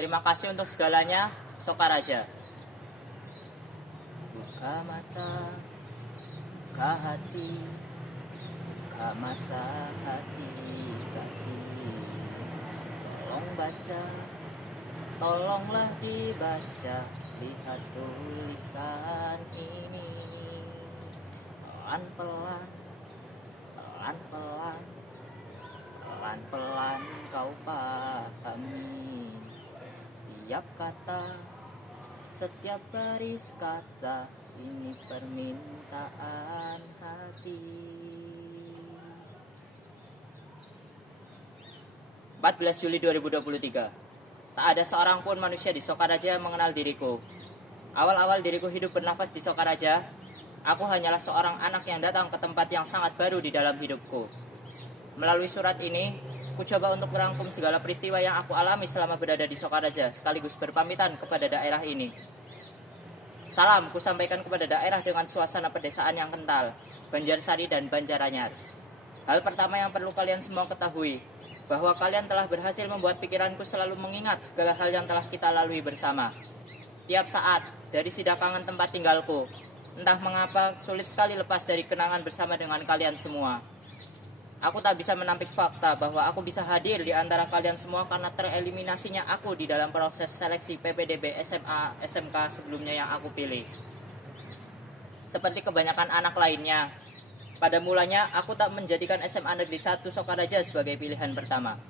Terima kasih untuk segalanya, Sokaraja. Buka mata, buka hati, buka mata hati kasih. Tolong baca, tolonglah dibaca, lihat tulisan ini. Pelan-pelan, pelan-pelan, pelan-pelan kau pahami. Setiap kata, setiap baris kata, ini permintaan hati. 14 Juli 2023. Tak ada seorang pun manusia di Sokaraja yang mengenal diriku. Awal-awal diriku hidup bernafas di Sokaraja, aku hanyalah seorang anak yang datang ke tempat yang sangat baru di dalam hidupku. Melalui surat ini, ku coba untuk merangkum segala peristiwa yang aku alami selama berada di Sokaraja, sekaligus berpamitan kepada daerah ini. Salam ku sampaikan kepada daerah dengan suasana pedesaan yang kental, Banjarsari dan Banjaranyar. Hal pertama yang perlu kalian semua ketahui, bahwa kalian telah berhasil membuat pikiranku selalu mengingat segala hal yang telah kita lalui bersama. Tiap saat, dari Sidakangan tempat tinggalku, entah mengapa sulit sekali lepas dari kenangan bersama dengan kalian semua. Aku tak bisa menampik fakta bahwa aku bisa hadir di antara kalian semua karena tereliminasinya aku di dalam proses seleksi PPDB SMA SMK sebelumnya yang aku pilih. Seperti kebanyakan anak lainnya, pada mulanya aku tak menjadikan SMA Negeri 1 Sokaraja sebagai pilihan pertama.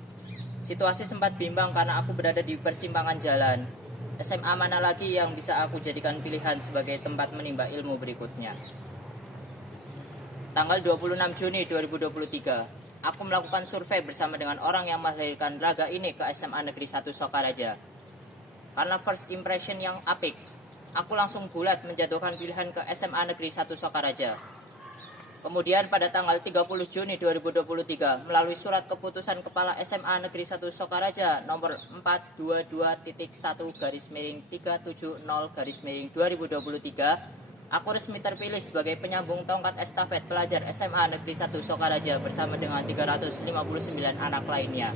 Situasi sempat bimbang karena aku berada di persimpangan jalan. SMA mana lagi yang bisa aku jadikan pilihan sebagai tempat menimba ilmu berikutnya. Tanggal 26 Juni 2023, aku melakukan survei bersama dengan orang yang melahirkan raga ini ke SMA Negeri 1 Sokaraja. Karena first impression yang apik, aku langsung bulat menjatuhkan pilihan ke SMA Negeri 1 Sokaraja. Kemudian pada tanggal 30 Juni 2023, melalui surat keputusan Kepala SMA Negeri 1 Sokaraja nomor 422.1-370-2023, aku resmi terpilih sebagai penyambung tongkat estafet pelajar SMA Negeri 1 Sokaraja bersama dengan 359 anak lainnya.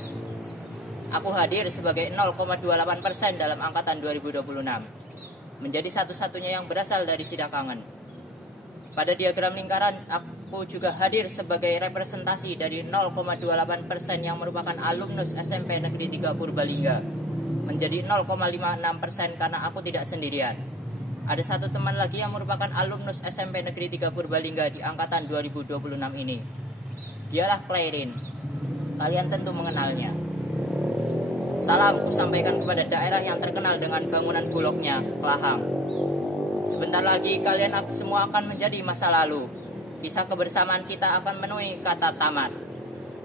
Aku hadir sebagai 0,28% dalam angkatan 2026, menjadi satu-satunya yang berasal dari Sidakangan. Pada diagram lingkaran, aku juga hadir sebagai representasi dari 0,28% yang merupakan alumnus SMP Negeri 3 Purbalingga, menjadi 0,56% karena aku tidak sendirian. Ada satu teman lagi yang merupakan alumnus SMP Negeri 3 Purbalingga di angkatan 2026 ini. Dialah Clairin. Kalian tentu mengenalnya. Salam ku sampaikan kepada daerah yang terkenal dengan bangunan bulognya, Kelahang. Sebentar lagi kalian semua akan menjadi masa lalu. Kisah kebersamaan kita akan memenuhi kata tamat.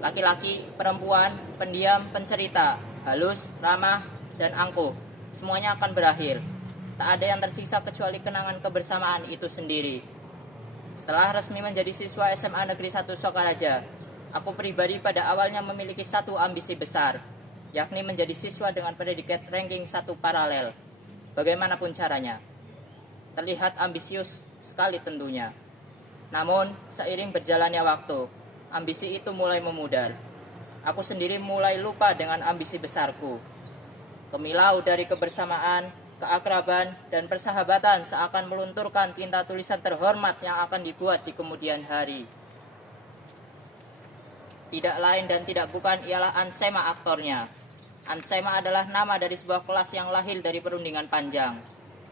Laki-laki, perempuan, pendiam, pencerita, halus, ramah, dan angkuh, semuanya akan berakhir. Tak ada yang tersisa kecuali kenangan kebersamaan itu sendiri. Setelah resmi menjadi siswa SMA Negeri 1 Sokaraja, aku pribadi pada awalnya memiliki satu ambisi besar, yakni menjadi siswa dengan predikat ranking 1 paralel. Bagaimanapun caranya, terlihat ambisius sekali tentunya. Namun, seiring berjalannya waktu, ambisi itu mulai memudar. Aku sendiri mulai lupa dengan ambisi besarku. Kemilau dari kebersamaan, keakraban, dan persahabatan seakan melunturkan tinta tulisan terhormat yang akan dibuat di kemudian hari. Tidak lain dan tidak bukan ialah Ansema aktornya. Ansema adalah nama dari sebuah kelas yang lahir dari perundingan panjang.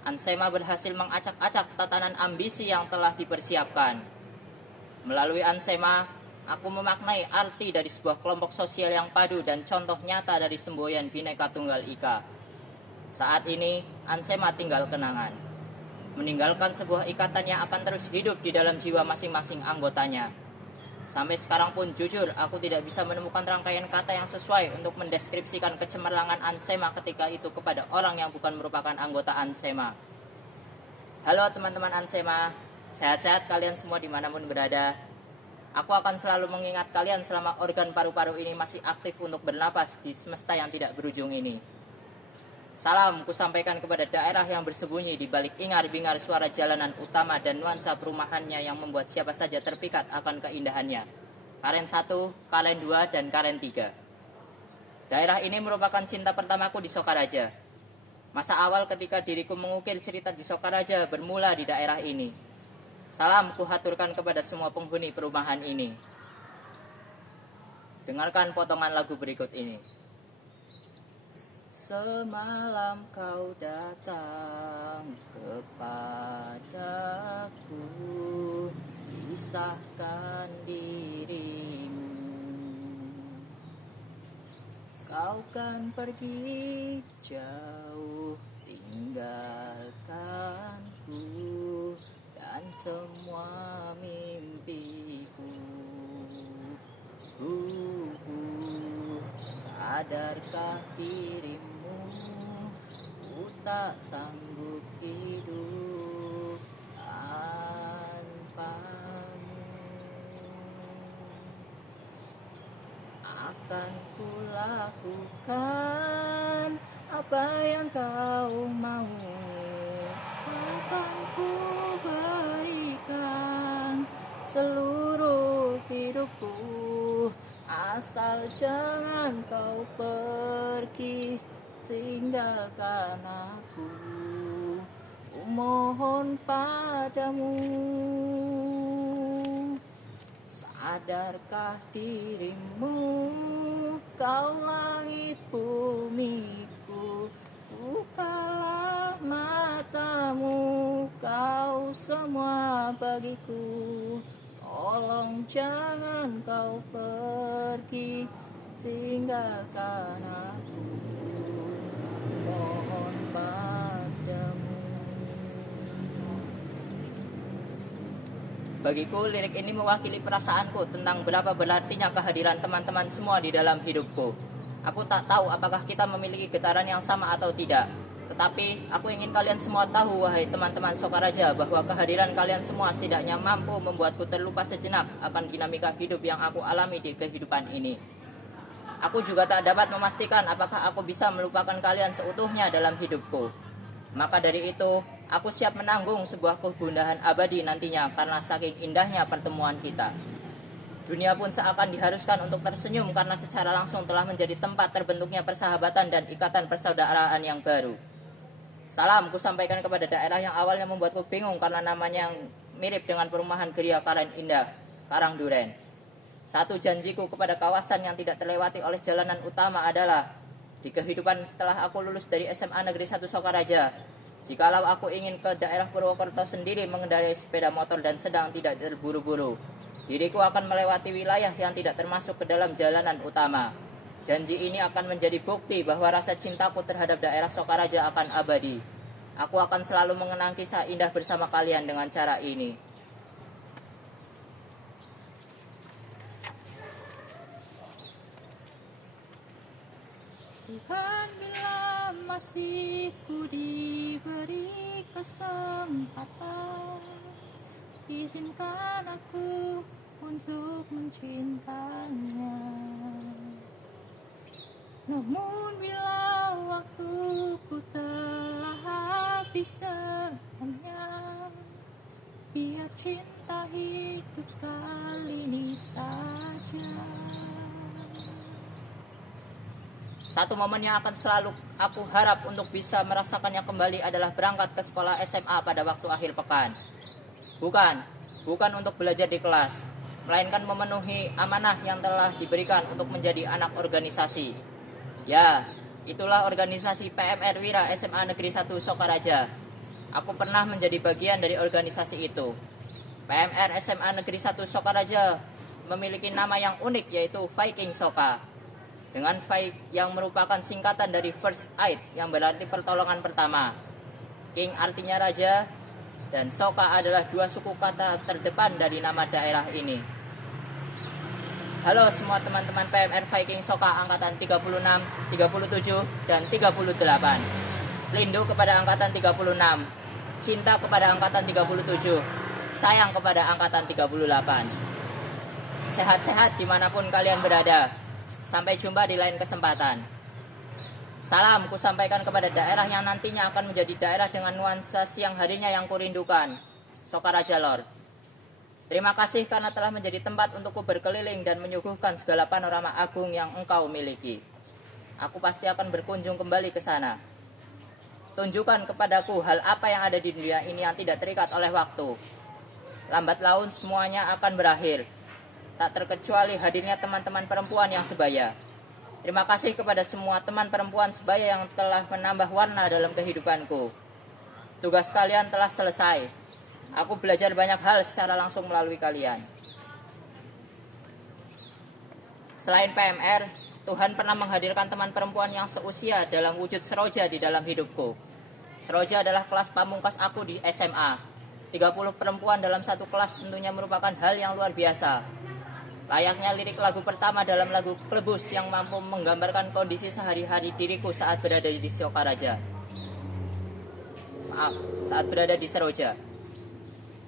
Ansema berhasil mengacak-acak tatanan ambisi yang telah dipersiapkan. Melalui Ansema, aku memaknai arti dari sebuah kelompok sosial yang padu dan contoh nyata dari semboyan Bhinneka Tunggal Ika. Saat ini, Ansema tinggal kenangan, meninggalkan sebuah ikatan yang akan terus hidup di dalam jiwa masing-masing anggotanya. Sampai sekarang pun jujur, aku tidak bisa menemukan rangkaian kata yang sesuai untuk mendeskripsikan kecemerlangan Ansema ketika itu kepada orang yang bukan merupakan anggota Ansema. Halo teman-teman Ansema, sehat-sehat kalian semua dimanapun berada. Aku akan selalu mengingat kalian selama organ paru-paru ini masih aktif untuk bernapas di semesta yang tidak berujung ini. Salam ku sampaikan kepada daerah yang bersembunyi di balik ingar-bingar suara jalanan utama dan nuansa perumahannya yang membuat siapa saja terpikat akan keindahannya. Karen 1, Karen 2, dan Karen 3. Daerah ini merupakan cinta pertamaku di Sokaraja. Masa awal ketika diriku mengukir cerita di Sokaraja bermula di daerah ini. Salam kuhaturkan kepada semua penghuni perumahan ini. Dengarkan potongan lagu berikut ini. Semalam kau datang kepadaku, pisahkan dirimu. Kau kan pergi jauh, tinggalkanku dan semua mimpiku. Sadarkah dirimu, ku tak sanggup hidup tanpamu. Akan kulakukan apa yang kau mau, akan ku berikan seluruh hidupku, asal jangan kau pergi tinggalkan aku. Ku mohon padamu. Sadarkah dirimu, kau langit bumiku, bukalah matamu, kau semua bagiku. Tolong jangan kau pergi tinggalkan aku, mohon padamu. Bagiku, lirik ini mewakili perasaanku tentang berapa berartinya kehadiran teman-teman semua di dalam hidupku. Aku tak tahu apakah kita memiliki getaran yang sama atau tidak. Tetapi, aku ingin kalian semua tahu, wahai teman-teman Sokaraja, bahwa kehadiran kalian semua setidaknya mampu membuatku terlupa sejenak akan dinamika hidup yang aku alami di kehidupan ini. Aku juga tak dapat memastikan apakah aku bisa melupakan kalian seutuhnya dalam hidupku. Maka dari itu, aku siap menanggung sebuah kegundahan abadi nantinya karena saking indahnya pertemuan kita. Dunia pun seakan diharuskan untuk tersenyum karena secara langsung telah menjadi tempat terbentuknya persahabatan dan ikatan persaudaraan yang baru. Salam kusampaikan kepada daerah yang awalnya membuatku bingung karena namanya yang mirip dengan perumahan Geria Karen Indah, Karangduren. Satu janjiku kepada kawasan yang tidak terlewati oleh jalanan utama adalah di kehidupan setelah aku lulus dari SMA Negeri 1 Sokaraja, jikalau aku ingin ke daerah Purwokerto sendiri mengendarai sepeda motor dan sedang tidak terburu-buru, diriku akan melewati wilayah yang tidak termasuk ke dalam jalanan utama. Janji ini akan menjadi bukti bahwa rasa cintaku terhadap daerah Sokaraja akan abadi. Aku akan selalu mengenang kisah indah bersama kalian dengan cara ini. Tuhan, bila masih ku diberi kesempatan, izinkan aku untuk mencintanya. Namun bila waktuku telah habis dengannya, biar cinta hidup sekali ini saja. Satu momen yang akan selalu aku harap untuk bisa merasakannya kembali adalah berangkat ke sekolah SMA pada waktu akhir pekan. Bukan untuk belajar di kelas, melainkan memenuhi amanah yang telah diberikan untuk menjadi anak organisasi. Ya, itulah organisasi PMR Wira SMA Negeri 1 Sokaraja. Aku pernah menjadi bagian dari organisasi itu. PMR SMA Negeri 1 Sokaraja memiliki nama yang unik, yaitu Viking Soka. Dengan Viking yang merupakan singkatan dari First Aid yang berarti pertolongan pertama. King artinya raja, dan Soka adalah dua suku kata terdepan dari nama daerah ini. Halo semua teman-teman PMR Viking Soka angkatan 36, 37, dan 38. Rindu kepada angkatan 36, cinta kepada angkatan 37, sayang kepada angkatan 38. Sehat-sehat dimanapun kalian berada. Sampai jumpa di lain kesempatan. Salam kusampaikan kepada daerah yang nantinya akan menjadi daerah dengan nuansa siang harinya yang kurindukan, Sokaraja Lor. Terima kasih karena telah menjadi tempat untukku berkeliling dan menyuguhkan segala panorama agung yang engkau miliki. Aku pasti akan berkunjung kembali ke sana. Tunjukkan kepadaku hal apa yang ada di dunia ini yang tidak terikat oleh waktu. Lambat laun semuanya akan berakhir, tak terkecuali hadirnya teman-teman perempuan yang sebaya. Terima kasih kepada semua teman perempuan sebaya yang telah menambah warna dalam kehidupanku. Tugas kalian telah selesai. Aku belajar banyak hal secara langsung melalui kalian. Selain PMR, Tuhan pernah menghadirkan teman perempuan yang seusia dalam wujud seroja di dalam hidupku. Seroja adalah kelas pamungkas aku di SMA. 30 perempuan dalam satu kelas tentunya merupakan hal yang luar biasa. Layaknya lirik lagu pertama dalam lagu Klebus yang mampu menggambarkan kondisi sehari-hari diriku saat berada di Sokaraja. Saat berada di Seroja.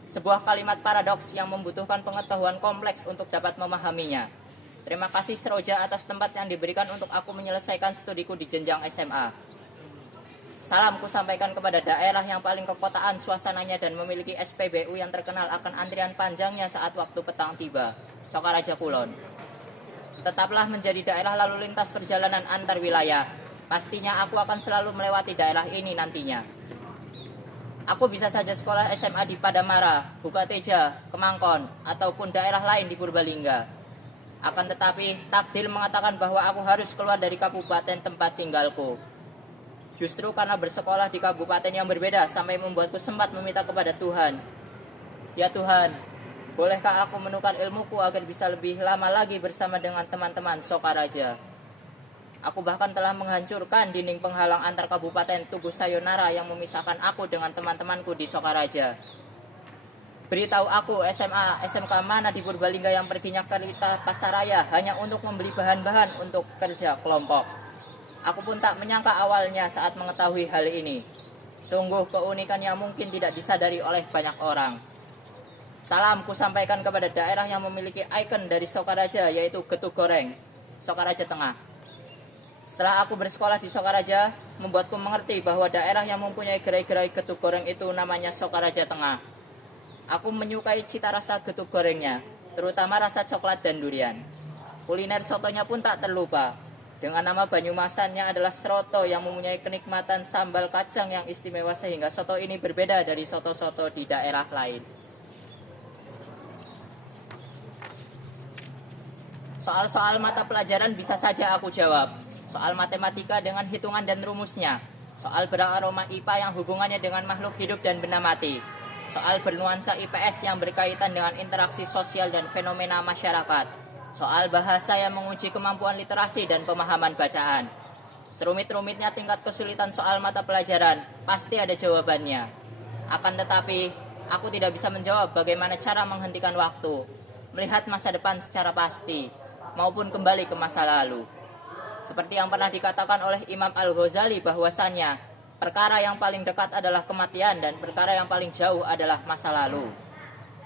Sebuah kalimat paradoks yang membutuhkan pengetahuan kompleks untuk dapat memahaminya. Terima kasih Seroja atas tempat yang diberikan untuk aku menyelesaikan studiku di jenjang SMA. Salamku sampaikan kepada daerah yang paling kekotaan suasananya dan memiliki SPBU yang terkenal akan antrian panjangnya saat waktu petang tiba, Sokaraja Kulon. Tetaplah menjadi daerah lalu lintas perjalanan antar wilayah. Pastinya aku akan selalu melewati daerah ini nantinya. Aku bisa saja sekolah SMA di Padamara, Bukateja, Kemangkon, ataupun daerah lain di Purbalingga. Akan tetapi, takdir mengatakan bahwa aku harus keluar dari kabupaten tempat tinggalku. Justru karena bersekolah di kabupaten yang berbeda sampai membuatku sempat meminta kepada Tuhan. Ya Tuhan, bolehkah aku menukar ilmuku agar bisa lebih lama lagi bersama dengan teman-teman Sokaraja? Aku bahkan telah menghancurkan dinding penghalang antar kabupaten Tugu Sayonara yang memisahkan aku dengan teman-temanku di Sokaraja. Beritahu aku SMA, SMK mana di Purbalingga yang perginya ke Pasaraya hanya untuk membeli bahan-bahan untuk kerja kelompok. Aku pun tak menyangka awalnya saat mengetahui hal ini. Sungguh keunikan yang mungkin tidak disadari oleh banyak orang. Salamku sampaikan kepada daerah yang memiliki ikon dari Sokaraja, yaitu Getuk Goreng, Sokaraja Tengah. Setelah aku bersekolah di Sokaraja, membuatku mengerti bahwa daerah yang mempunyai gerai-gerai getuk goreng itu namanya Sokaraja Tengah. Aku menyukai cita rasa getuk gorengnya, terutama rasa coklat dan durian. Kuliner sotonya pun tak terlupa. Dengan nama Banyumasannya adalah soto yang mempunyai kenikmatan sambal kacang yang istimewa sehingga soto ini berbeda dari soto-soto di daerah lain. Soal-soal mata pelajaran bisa saja aku jawab. Soal matematika dengan hitungan dan rumusnya. Soal beraroma IPA yang hubungannya dengan makhluk hidup dan benda mati. Soal bernuansa IPS yang berkaitan dengan interaksi sosial dan fenomena masyarakat. Soal bahasa yang menguji kemampuan literasi dan pemahaman bacaan. Serumit-rumitnya tingkat kesulitan soal mata pelajaran, pasti ada jawabannya. Akan tetapi, aku tidak bisa menjawab bagaimana cara menghentikan waktu, melihat masa depan secara pasti, maupun kembali ke masa lalu. Seperti yang pernah dikatakan oleh Imam Al-Ghazali bahwasannya, perkara yang paling dekat adalah kematian dan perkara yang paling jauh adalah masa lalu.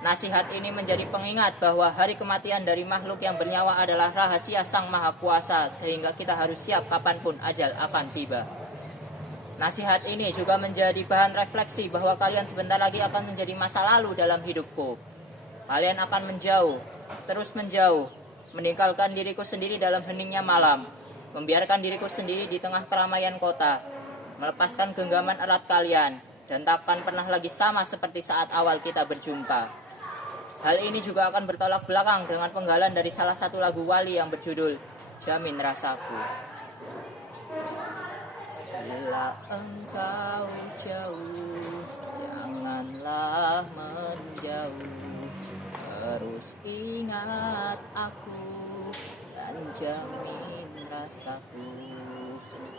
Nasihat ini menjadi pengingat bahwa hari kematian dari makhluk yang bernyawa adalah rahasia Sang Maha Kuasa, sehingga kita harus siap kapanpun ajal akan tiba. Nasihat ini juga menjadi bahan refleksi bahwa kalian sebentar lagi akan menjadi masa lalu dalam hidupku. Kalian akan menjauh, terus menjauh, meninggalkan diriku sendiri dalam heningnya malam, membiarkan diriku sendiri di tengah keramaian kota, melepaskan genggaman erat kalian, dan takkan pernah lagi sama seperti saat awal kita berjumpa. Hal ini juga akan bertolak belakang dengan penggalan dari salah satu lagu Wali yang berjudul Jamin Rasaku. Bila engkau jauh, janganlah menjauh, terus ingat aku dan jamin rasaku.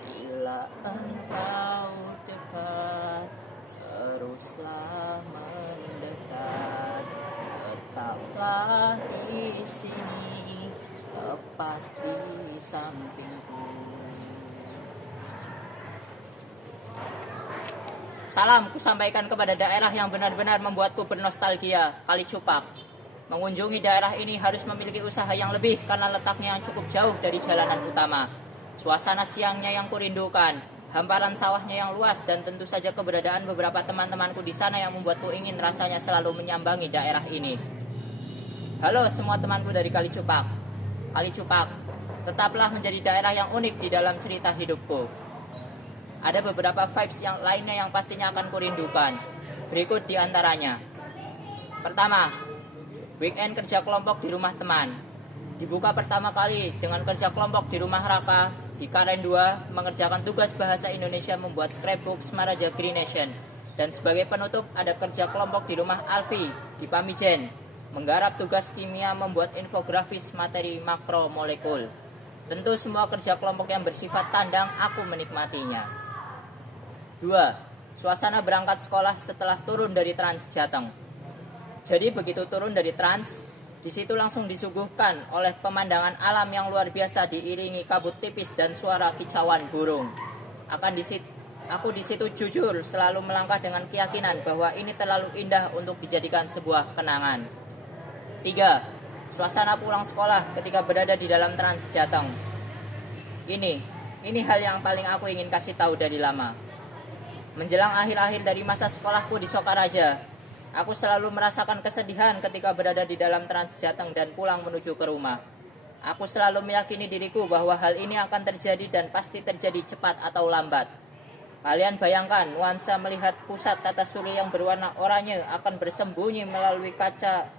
Bila engkau dekat, teruslah mendekat. Tetaplah di sini, tepat di sampingku. Salamku sampaikan kepada daerah yang benar-benar membuatku bernostalgia, Kali Cupak. Mengunjungi daerah ini harus memiliki usaha yang lebih karena letaknya yang cukup jauh dari jalanan utama. Suasana siangnya yang kurindukan, hamparan sawahnya yang luas, dan tentu saja keberadaan beberapa teman-temanku di sana yang membuatku ingin rasanya selalu menyambangi daerah ini. Halo semua temanku dari Kali Cupak. Kali Cupak tetaplah menjadi daerah yang unik di dalam cerita hidupku. ada beberapa vibes yang lainnya yang pastinya akan kurindukan. Berikut di antaranya. Pertama, weekend kerja kelompok di rumah teman. Dibuka pertama kali dengan kerja kelompok di rumah Raka, di Karen 2, mengerjakan tugas bahasa Indonesia membuat scrapbook Smaraja Green Nation. Dan sebagai penutup ada kerja kelompok di rumah Alfi, di Pamijen, menggarap tugas kimia membuat infografis materi makromolekul. Tentu semua kerja kelompok yang bersifat tandang, aku menikmatinya. 2. Suasana berangkat sekolah setelah turun dari Trans Jateng. Jadi begitu turun dari Trans, di situ langsung disuguhkan oleh pemandangan alam yang luar biasa diiringi kabut tipis dan suara kicauan burung. Aku di situ jujur selalu melangkah dengan keyakinan bahwa ini terlalu indah untuk dijadikan sebuah kenangan. 3. Suasana pulang sekolah ketika berada di dalam Trans Jateng. Ini hal yang paling aku ingin kasih tahu dari lama. Menjelang akhir-akhir dari masa sekolahku di Sokaraja, aku selalu merasakan kesedihan ketika berada di dalam Trans Jateng dan pulang menuju ke rumah. Aku selalu meyakini diriku bahwa hal ini akan terjadi dan pasti terjadi cepat atau lambat. Kalian bayangkan nuansa melihat pusat tata surya yang berwarna oranye akan bersembunyi melalui kaca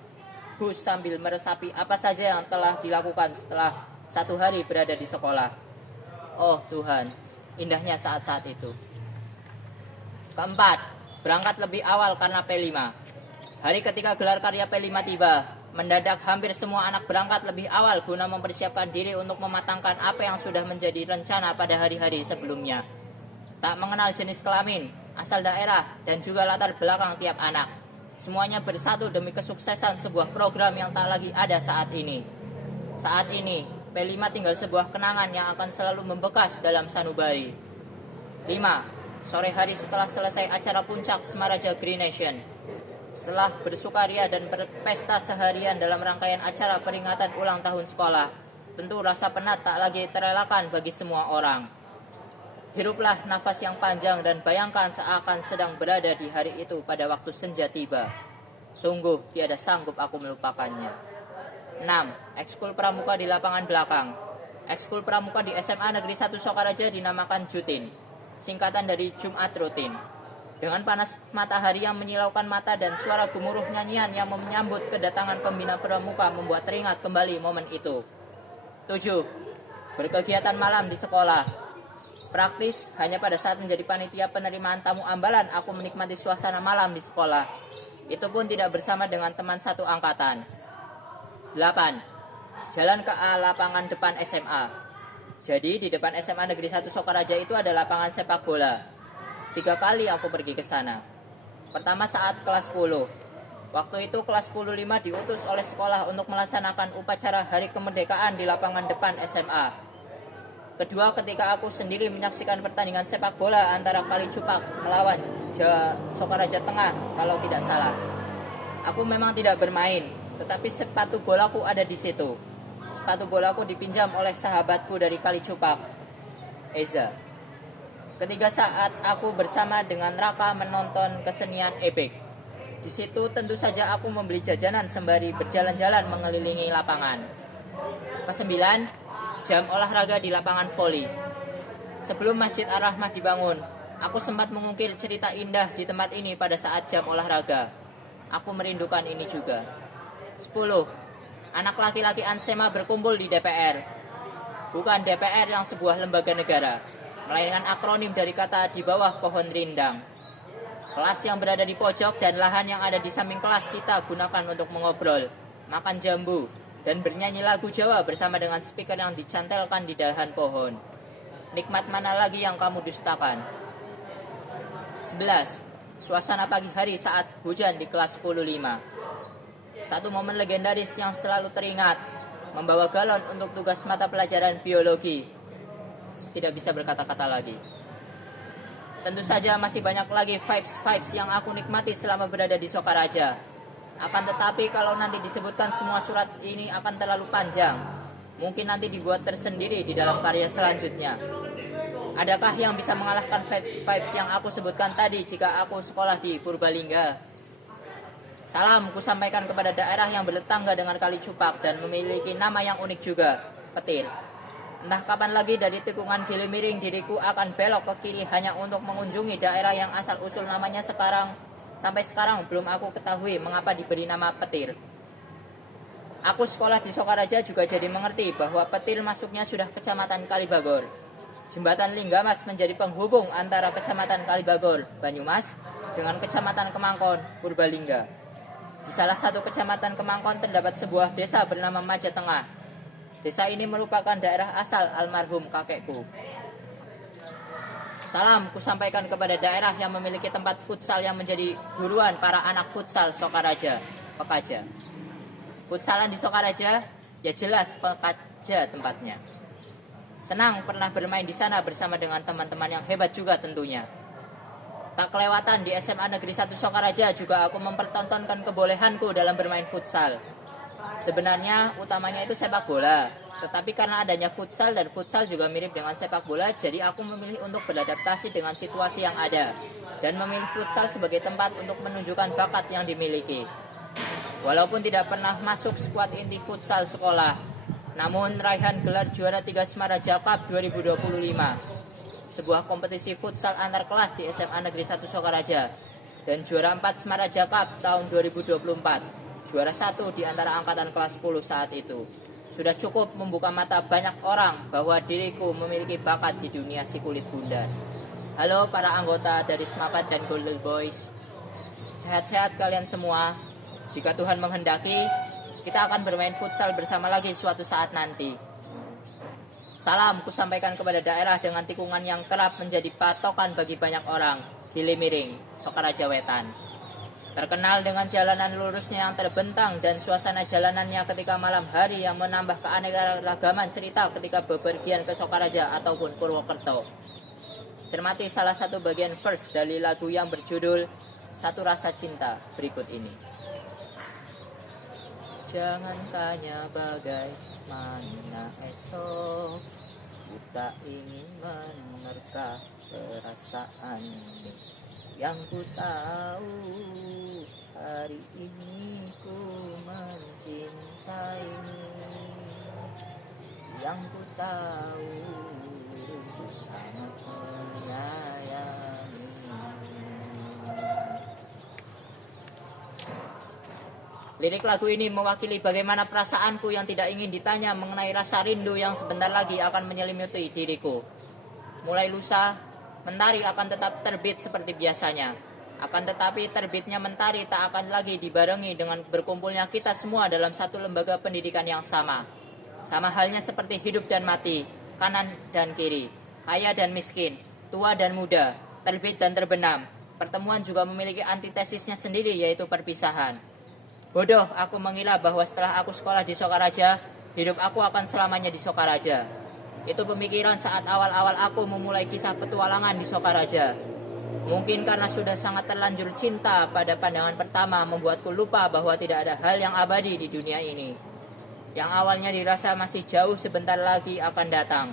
bus sambil meresapi apa saja yang telah dilakukan setelah 1 hari berada di sekolah. Oh Tuhan, indahnya saat-saat itu. Keempat, berangkat lebih awal karena P5. Hari ketika gelar karya P5 tiba, mendadak hampir semua anak berangkat lebih awal guna mempersiapkan diri untuk mematangkan apa yang sudah menjadi rencana pada hari-hari sebelumnya. Tak mengenal jenis kelamin, asal daerah, dan juga latar belakang tiap anak. Semuanya bersatu demi kesuksesan sebuah program yang tak lagi ada saat ini. Saat ini, P5 tinggal sebuah kenangan yang akan selalu membekas dalam sanubari. 5. Sore hari setelah selesai acara puncak Smaraja Green Nation. Setelah bersukaria dan berpesta seharian dalam rangkaian acara peringatan ulang tahun sekolah, tentu rasa penat tak lagi terelakkan bagi semua orang. Hiruplah nafas yang panjang dan bayangkan seakan sedang berada di hari itu pada waktu senja tiba. Sungguh tiada sanggup aku melupakannya. 6. Ekskul pramuka di lapangan belakang. Ekskul pramuka di SMA Negeri 1 Sokaraja dinamakan Jutin, singkatan dari Jumat Rutin. Dengan panas matahari yang menyilaukan mata dan suara gemuruh nyanyian yang menyambut kedatangan pembina pramuka membuat teringat kembali momen itu. 7. Berkegiatan malam di sekolah. Praktis, hanya pada saat menjadi panitia penerimaan tamu ambalan aku menikmati suasana malam di sekolah. Itu pun tidak bersama dengan teman satu angkatan. 8. Jalan ke lapangan depan SMA. Jadi di depan SMA Negeri 1 Sokaraja itu ada lapangan sepak bola. 3 kali aku pergi ke sana. Pertama saat kelas 10. Waktu itu kelas 15 diutus oleh sekolah untuk melaksanakan upacara Hari Kemerdekaan di lapangan depan SMA. Kedua, ketika aku sendiri menyaksikan pertandingan sepak bola antara Kali Cupak melawan Sokaraja Tengah kalau tidak salah. Aku memang tidak bermain, tetapi sepatu bolaku ada di situ. Sepatu bolaku dipinjam oleh sahabatku dari Kali Cupak, Eza. Ketiga saat aku bersama dengan Raka menonton kesenian ebek. Di situ tentu saja aku membeli jajanan sembari berjalan-jalan mengelilingi lapangan. Kesembilan, jam olahraga di lapangan voli. Sebelum Masjid Ar-Rahmah dibangun, aku sempat mengukir cerita indah di tempat ini pada saat jam olahraga. Aku merindukan ini juga. 10. Anak laki-laki Ansema berkumpul di DPR. Bukan DPR yang sebuah lembaga negara, melainkan akronim dari kata di bawah pohon rindang. Kelas yang berada di pojok dan lahan yang ada di samping kelas kita gunakan untuk mengobrol, makan jambu, dan bernyanyi lagu Jawa bersama dengan speaker yang dicantelkan di dahan pohon. Nikmat mana lagi yang kamu dustakan? 11. Suasana pagi hari saat hujan di kelas 15. Satu momen legendaris yang selalu teringat. Membawa galon untuk tugas mata pelajaran biologi. Tidak bisa berkata-kata lagi. Tentu saja masih banyak lagi vibes yang aku nikmati selama berada di Sokaraja. Akan tetapi kalau nanti disebutkan semua surat ini akan terlalu panjang. Mungkin nanti dibuat tersendiri di dalam karya selanjutnya. Adakah yang bisa mengalahkan vibes yang aku sebutkan tadi jika aku sekolah di Purbalingga? Salam ku sampaikan kepada daerah yang bertetangga dengan Kali Cupak dan memiliki nama yang unik juga, Petir. 6. Entah kapan lagi dari tikungan Gili Miring diriku akan belok ke kiri hanya untuk mengunjungi daerah yang asal-usul namanya sampai sekarang belum aku ketahui mengapa diberi nama Petir. Aku sekolah di Sokaraja juga jadi mengerti bahwa Petir masuknya sudah Kecamatan Kalibagor. Jembatan Linggamas menjadi penghubung antara Kecamatan Kalibagor, Banyumas dengan Kecamatan Kemangkon, Purbalingga. Di salah satu Kecamatan Kemangkon terdapat sebuah desa bernama Majatengah. Desa ini merupakan daerah asal almarhum kakekku. Salam kusampaikan kepada daerah yang memiliki tempat futsal yang menjadi buruan para anak futsal Sokaraja, Pekaja. Futsalan di Sokaraja, ya jelas Pekaja tempatnya. Senang pernah bermain di sana bersama dengan teman-teman yang hebat juga tentunya. Tak kelewatan di SMA Negeri 1 Sokaraja juga aku mempertontonkan kebolehanku dalam bermain futsal. Sebenarnya utamanya itu sepak bola, tetapi karena adanya futsal dan futsal juga mirip dengan sepak bola, jadi aku memilih untuk beradaptasi dengan situasi yang ada dan memilih futsal sebagai tempat untuk menunjukkan bakat yang dimiliki. Walaupun tidak pernah masuk skuad inti futsal sekolah, namun raihan gelar juara 3 Semaraja Cup 2025, sebuah kompetisi futsal antar kelas di SMA Negeri 1 Sokaraja, dan juara 4 Semaraja Cup tahun 2024. Juara 1 di antara angkatan kelas 10 saat itu. Sudah cukup membuka mata banyak orang bahwa diriku memiliki bakat di dunia si kulit bundar. Halo para anggota dari Smapat dan Golden Boys. Sehat-sehat kalian semua. Jika Tuhan menghendaki, kita akan bermain futsal bersama lagi suatu saat nanti. Salam kusampaikan kepada daerah dengan tikungan yang kerap menjadi patokan bagi banyak orang. Gili Miring, Sokaraja Wetan. Terkenal dengan jalanan lurusnya yang terbentang dan suasana jalanannya ketika malam hari yang menambah keanekaragaman cerita ketika bepergian ke Sokaraja ataupun Purwokerto. Cermati salah satu bagian verse dari lagu yang berjudul Satu Rasa Cinta berikut ini. Jangan tanya bagaimana esok, kita ingin menerka perasaan ini. Yang ku tahu hari ini ku mencintaimu. Yang ku tahu ku sangat menyayangimu. Lirik lagu ini mewakili bagaimana perasaanku yang tidak ingin ditanya mengenai rasa rindu yang sebentar lagi akan menyelimuti diriku. Mulai lusa, mentari akan tetap terbit seperti biasanya. Akan tetapi terbitnya mentari tak akan lagi dibarengi dengan berkumpulnya kita semua dalam satu lembaga pendidikan yang sama. Sama halnya seperti hidup dan mati, kanan dan kiri, kaya dan miskin, tua dan muda, terbit dan terbenam. Pertemuan juga memiliki antitesisnya sendiri, yaitu perpisahan. Bodoh aku mengira bahwa setelah aku sekolah di Sokaraja, hidup aku akan selamanya di Sokaraja. Itu pemikiran saat awal-awal aku memulai kisah petualangan di Sokaraja. Mungkin karena sudah sangat terlanjur cinta pada pandangan pertama membuatku lupa bahwa tidak ada hal yang abadi di dunia ini. Yang awalnya dirasa masih jauh sebentar lagi akan datang.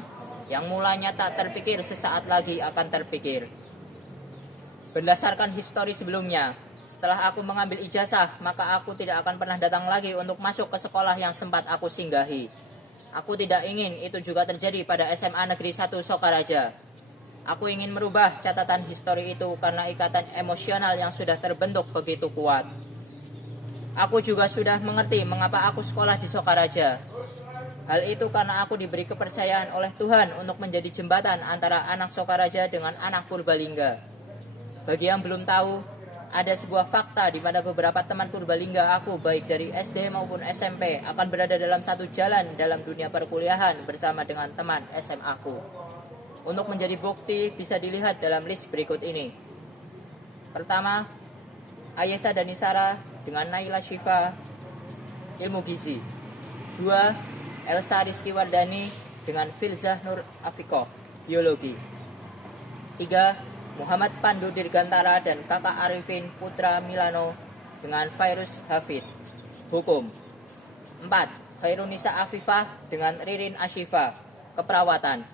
Yang mulanya tak terpikir sesaat lagi akan terpikir. Berdasarkan histori sebelumnya, setelah aku mengambil ijazah, maka aku tidak akan pernah datang lagi untuk masuk ke sekolah yang sempat aku singgahi. Aku tidak ingin itu juga terjadi pada SMA Negeri 1 Sokaraja. Aku ingin merubah catatan histori itu karena ikatan emosional yang sudah terbentuk begitu kuat. Aku juga sudah mengerti mengapa aku sekolah di Sokaraja. Hal itu karena aku diberi kepercayaan oleh Tuhan untuk menjadi jembatan antara anak Sokaraja dengan anak Purbalingga. Bagi yang belum tahu, ada sebuah fakta di mana beberapa teman Purbalingga aku baik dari SD maupun SMP akan berada dalam satu jalan dalam dunia perkuliahan bersama dengan teman SMA aku. Untuk menjadi bukti bisa dilihat dalam list berikut ini. Pertama, Ayesa Danisara dengan Naila Syifa, ilmu gizi. 2, Elsa Rizky Wardani dengan Filzah Nur Afikoh, biologi. 3, Muhammad Pandu Dirgantara dan Kakak Arifin Putra Milano dengan Virus Hafid, hukum. 4, Khairunisa Afifah dengan Ririn Asyifa, keperawatan.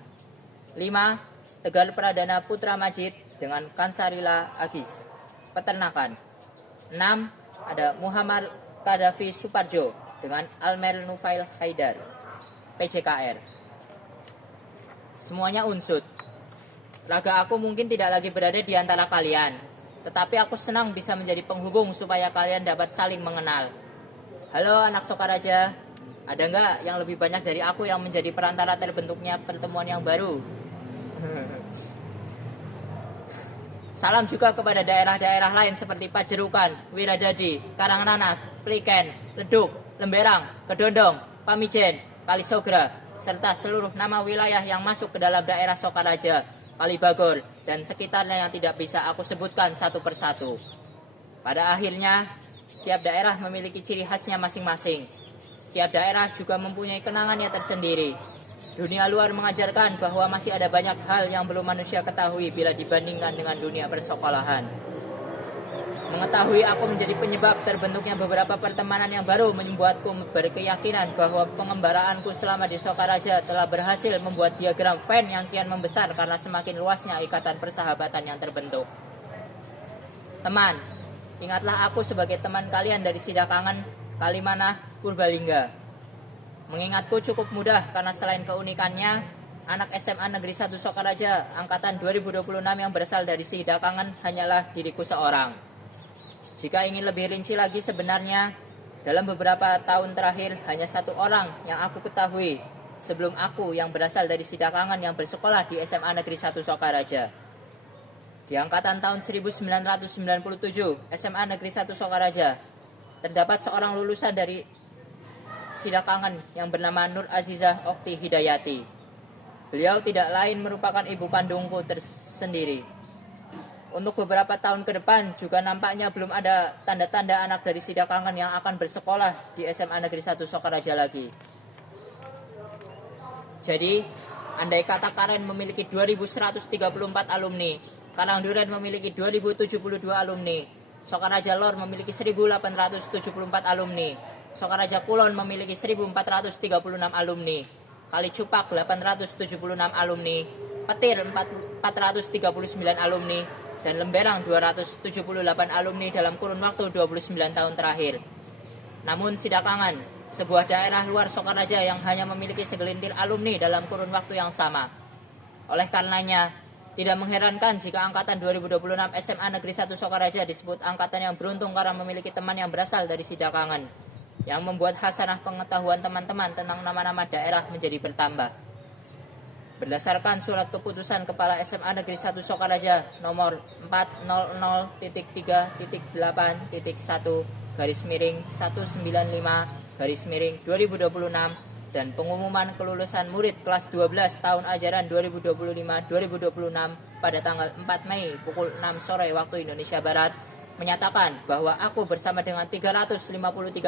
5, Tegar Pradana Putra Majid dengan Kansarila Agis, peternakan. 6, ada Muhammad Kadafi Suparjo dengan Almer Nufail Haidar, PJKR. Semuanya unsut. Raga aku mungkin tidak lagi berada di antara kalian, tetapi aku senang bisa menjadi penghubung supaya kalian dapat saling mengenal. Halo anak Sokaraja, ada nggak yang lebih banyak dari aku yang menjadi perantara terbentuknya pertemuan yang baru? Salam juga kepada daerah-daerah lain seperti Pajerukan, Wiradadi, Karangnanas, Pliken, Leduk, Lemberang, Kedondong, Pamijen, Kalisogra, serta seluruh nama wilayah yang masuk ke dalam daerah Sokaraja, Kalibagor, dan sekitarnya yang tidak bisa aku sebutkan satu persatu. Pada akhirnya, setiap daerah memiliki ciri khasnya masing-masing. Setiap daerah juga mempunyai kenangannya tersendiri. Dunia luar mengajarkan bahwa masih ada banyak hal yang belum manusia ketahui bila dibandingkan dengan dunia persekolahan. Mengetahui aku menjadi penyebab terbentuknya beberapa pertemanan yang baru membuatku berkeyakinan bahwa pengembaraanku selama di Sokaraja telah berhasil membuat diagram Venn yang kian membesar karena semakin luasnya ikatan persahabatan yang terbentuk. Teman, ingatlah aku sebagai teman kalian dari Sidakangan, Kalimanah, Purbalingga. Mengingatku cukup mudah karena selain keunikannya, anak SMA Negeri 1 Sokaraja angkatan 2026 yang berasal dari Sidakangan hanyalah diriku seorang. Jika ingin lebih rinci lagi sebenarnya, dalam beberapa tahun terakhir hanya satu orang yang aku ketahui sebelum aku yang berasal dari Sidakangan yang bersekolah di SMA Negeri 1 Sokaraja. Di angkatan tahun 1997 SMA Negeri 1 Sokaraja, terdapat seorang lulusan dari Sidakangan yang bernama Nur Azizah Okti Hidayati. Beliau tidak lain merupakan ibu kandungku tersendiri. Untuk beberapa tahun ke depan juga nampaknya belum ada tanda-tanda anak dari Sidakangan yang akan bersekolah di SMA Negeri 1 Sokaraja lagi. Jadi, andai kata Karen memiliki 2134 alumni, Karangduren memiliki 2072 alumni, Sokaraja Lor memiliki 1874 alumni, Sokaraja Kulon memiliki 1436 alumni, Kali Cupak 876 alumni, Petir 439 alumni, dan Lemberang 278 alumni dalam kurun waktu 29 tahun terakhir. Namun Sidakangan, sebuah daerah luar Sokaraja yang hanya memiliki segelintir alumni dalam kurun waktu yang sama. Oleh karenanya, tidak mengherankan jika angkatan 2026 SMA Negeri 1 Sokaraja disebut angkatan yang beruntung karena memiliki teman yang berasal dari Sidakangan, yang membuat hasanah pengetahuan teman-teman tentang nama-nama daerah menjadi bertambah. Berdasarkan surat keputusan Kepala SMA Negeri 1 Sokaraja nomor 400.3.195/2026 dan pengumuman kelulusan murid kelas 12 tahun ajaran 2025-2026 pada tanggal 4 Mei pukul 6 sore waktu Indonesia Barat menyatakan bahwa aku bersama dengan 353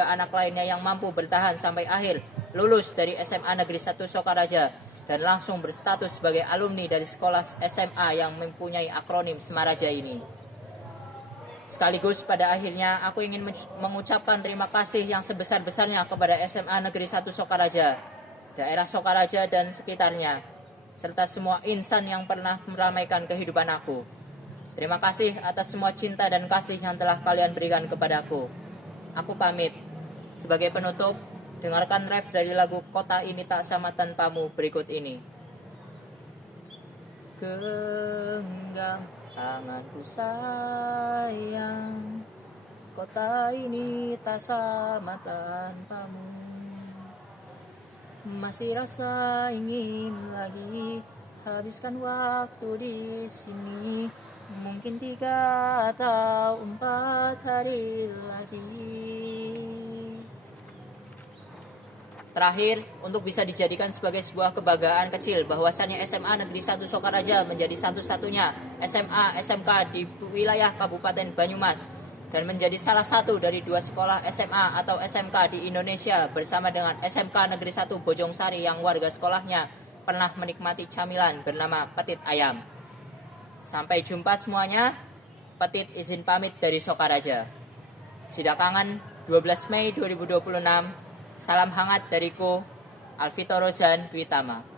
anak lainnya yang mampu bertahan sampai akhir lulus dari SMA Negeri 1 Sokaraja dan langsung berstatus sebagai alumni dari sekolah SMA yang mempunyai akronim Semaraja ini. Sekaligus pada akhirnya aku ingin mengucapkan terima kasih yang sebesar-besarnya kepada SMA Negeri 1 Sokaraja, daerah Sokaraja dan sekitarnya, serta semua insan yang pernah meramaikan kehidupan aku. Terima kasih atas semua cinta dan kasih yang telah kalian berikan kepadaku. Aku pamit. Sebagai penutup, dengarkan ref dari lagu Kota Ini Tak Sama Tanpamu berikut ini. Genggam tanganku sayang, kota ini tak sama tanpamu. Masih rasa ingin lagi habiskan waktu di sini. Mungkin 3 atau 4 hari lagi. Terakhir, untuk bisa dijadikan sebagai sebuah kebanggaan kecil bahwasannya SMA Negeri 1 Sokaraja menjadi satu-satunya SMA SMK di wilayah Kabupaten Banyumas dan menjadi salah satu dari 2 sekolah SMA atau SMK di Indonesia bersama dengan SMK Negeri 1 Bojongsari yang warga sekolahnya pernah menikmati camilan bernama Petit Ayam. Sampai jumpa semuanya. Petit izin pamit dari Sokaraja. Sidakangan 12 Mei 2026. Salam hangat dariku, Alvito Rozan Dwi Tama.